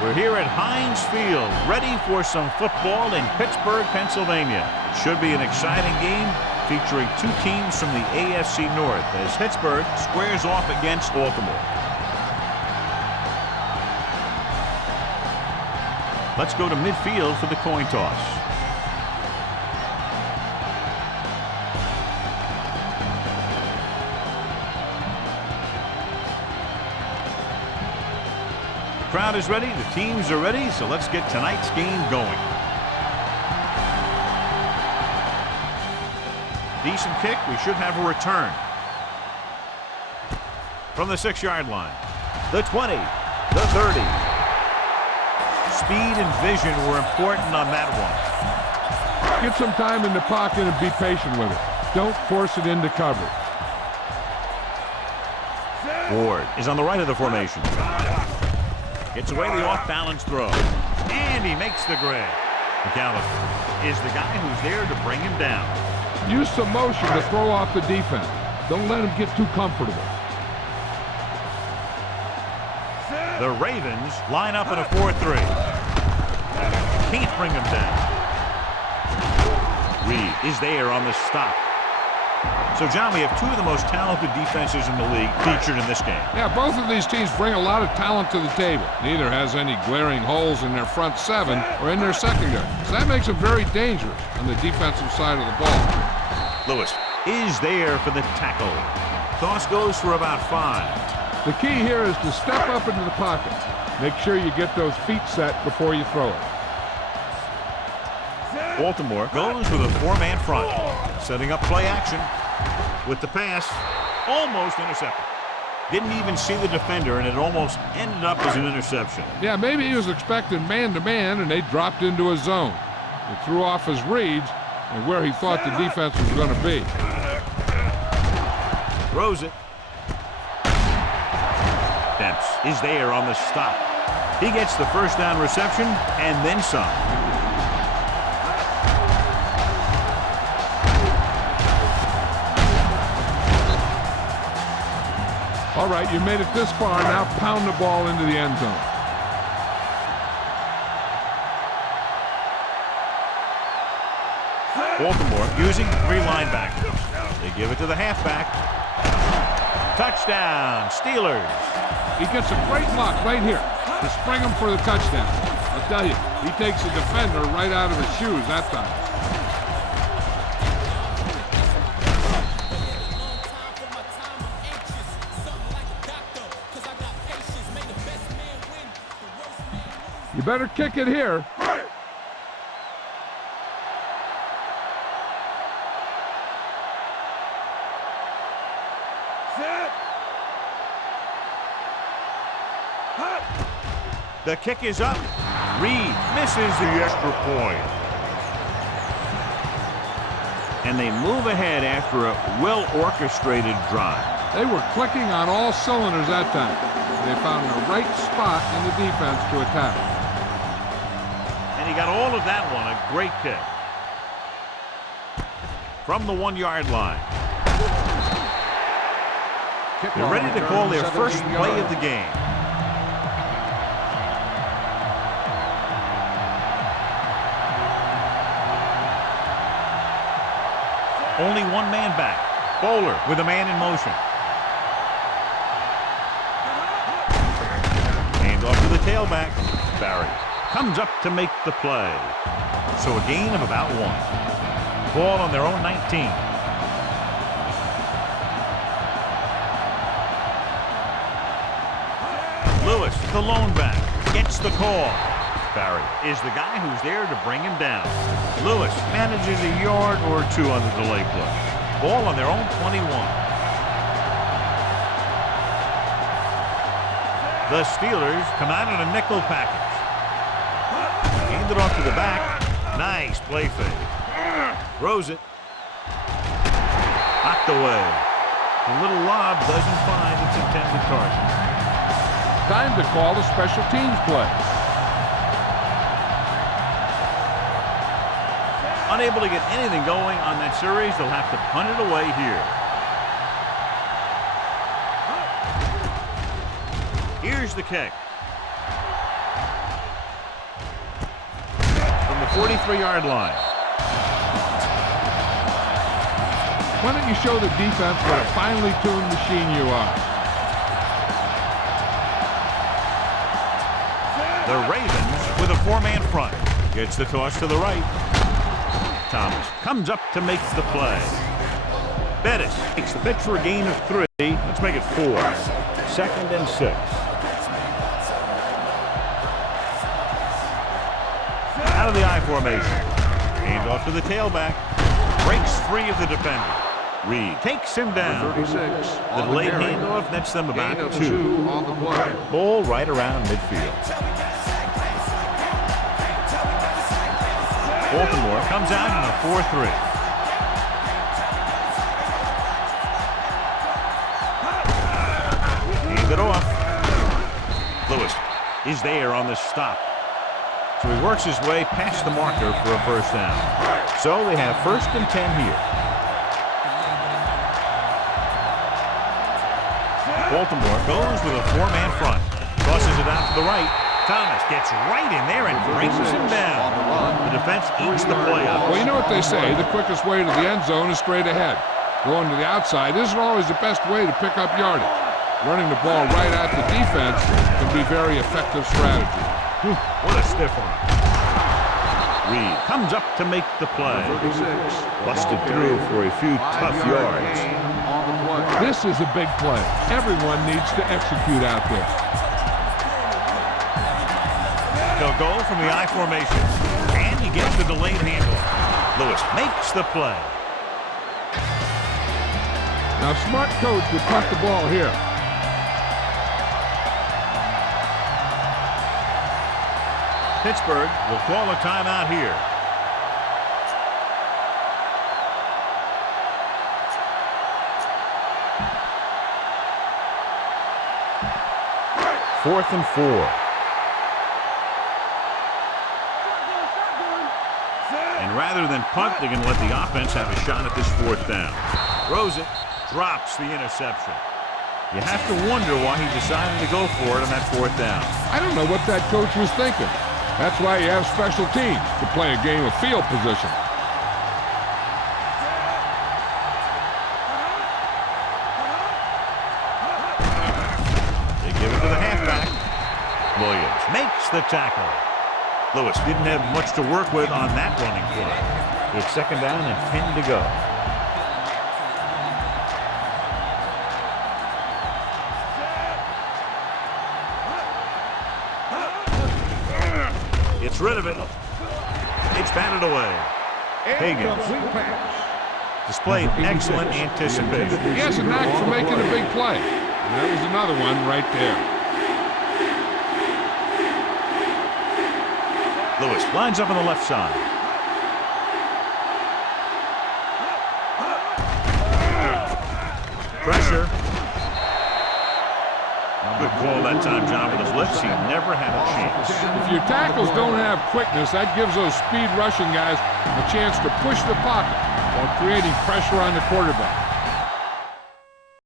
We're here at Heinz Field, ready for some football in Pittsburgh, Pennsylvania. It should be an exciting game featuring two teams from the AFC North as Pittsburgh squares off against Baltimore. Let's go to midfield for the coin toss. The crowd is ready, the teams are ready, so let's get tonight's game going. Decent kick, we should have a return. From the 6-yard line, the 20, the 30. Speed and vision were important on that one. Get some time in the pocket and be patient with it. Don't force it into coverage. Ward is on the right of the formation. Gets away the off-balance throw. And he makes the grab. McAllister is the guy who's there to bring him down. Use some motion to throw off the defense. Don't let him get too comfortable. The Ravens line up in a 4-3. Can't bring him down. Reed is there on the stop. So, John, we have two of the most talented defenses in the league featured in this game. Yeah, both of these teams bring a lot of talent to the table. Neither has any glaring holes in their front seven or in their secondary. So that makes them very dangerous on the defensive side of the ball. Lewis is there for the tackle. Toss goes for about 5. The key here is to step up into the pocket. Make sure you get those feet set before you throw it. Baltimore goes with a 4-man front. Setting up play action with the pass. Almost intercepted. Didn't even see the defender, and it almost ended up as an interception. Yeah, maybe he was expecting man-to-man, and they dropped into a zone. It threw off his reads and where he thought the defense was going to be. Throws it. Dempsey is there on the stop. He gets the first down reception and then some. All right, you made it this far. Now pound the ball into the end zone. Baltimore using 3 linebackers. They give it to the halfback. Touchdown, Steelers. He gets a great block right here to spring him for the touchdown. I'll tell you, he takes the defender right out of his shoes that time. You better kick it here. The kick is up. Reed misses the extra point. And they move ahead after a well-orchestrated drive. They were clicking on all cylinders that time. They found the right spot in the defense to attack. And he got all of that one. A great kick. From the 1-yard line. They're ready to call their first play of the game. Only one man back. Bowler with a man in motion. Hand off to the tailback. Barry comes up to make the play. So a gain of about 1. Ball on their own 19. Lewis, the lone back, gets the call. Barry is the guy who's there to bring him down. Lewis manages a yard or 2 on the delay push. Ball on their own 21. The Steelers come out in a nickel package. Hand it off to the back. Nice play fake. Throws it. Knocked away. The little lob doesn't find its intended target. Time to call a special teams play. Unable to get anything going on that series, they'll have to punt it away here. Here's the kick. 43-yard line. Why don't you show the defense what a finely tuned machine you are? The Ravens with a 4-man front. Gets the toss to the right. Thomas comes up to make the play. Bettis takes the pitch for a gain of 3. Let's make it 4. 2nd and 6. Out of the I formation. Hand off to the tailback. Breaks free of the defender. Reed takes him down. 36. The delayed handoff nets them about 2. On the play. Ball right around midfield. Baltimore comes out in a 4-3. Hands it off. Lewis is there on the stop. So he works his way past the marker for a first down. So they have 1st and 10 here. Baltimore goes with a 4-man front. Tosses it out to the right. Thomas gets right in there and brings him down. The defense eats the play up. Well, you know what they say, the quickest way to the end zone is straight ahead. Going to the outside isn't always the best way to pick up yardage. Running the ball right at the defense can be very effective strategy. What a stiff arm. Reed comes up to make the play. 36. Busted through for a few tough yards. On the play. This is a big play. Everyone needs to execute out there. They'll go from the I formation, and he gets the delayed handoff. Lewis makes the play. Now, smart coach would punt the ball here. Pittsburgh will call a timeout here. Fourth and 4. And rather than punt, they're going to let the offense have a shot at this 4th down. Throws it, drops the interception. You have to wonder why he decided to go for it on that 4th down. I don't know what that coach was thinking. That's why you have special teams to play a game of field position. They give it to the halfback. Williams makes the tackle. Lewis didn't have much to work with on that running play. It's 2nd down and 10 to go. It's rid of it. It's batted away. Higgins displayed excellent anticipation. He has a knack for making a big play. And that was another one right there. Lewis lines up on the left side. Pressure. Good call that time, John, with his lips. He never had a chance. If your tackles don't have quickness, that gives those speed rushing guys a chance to push the pocket while creating pressure on the quarterback.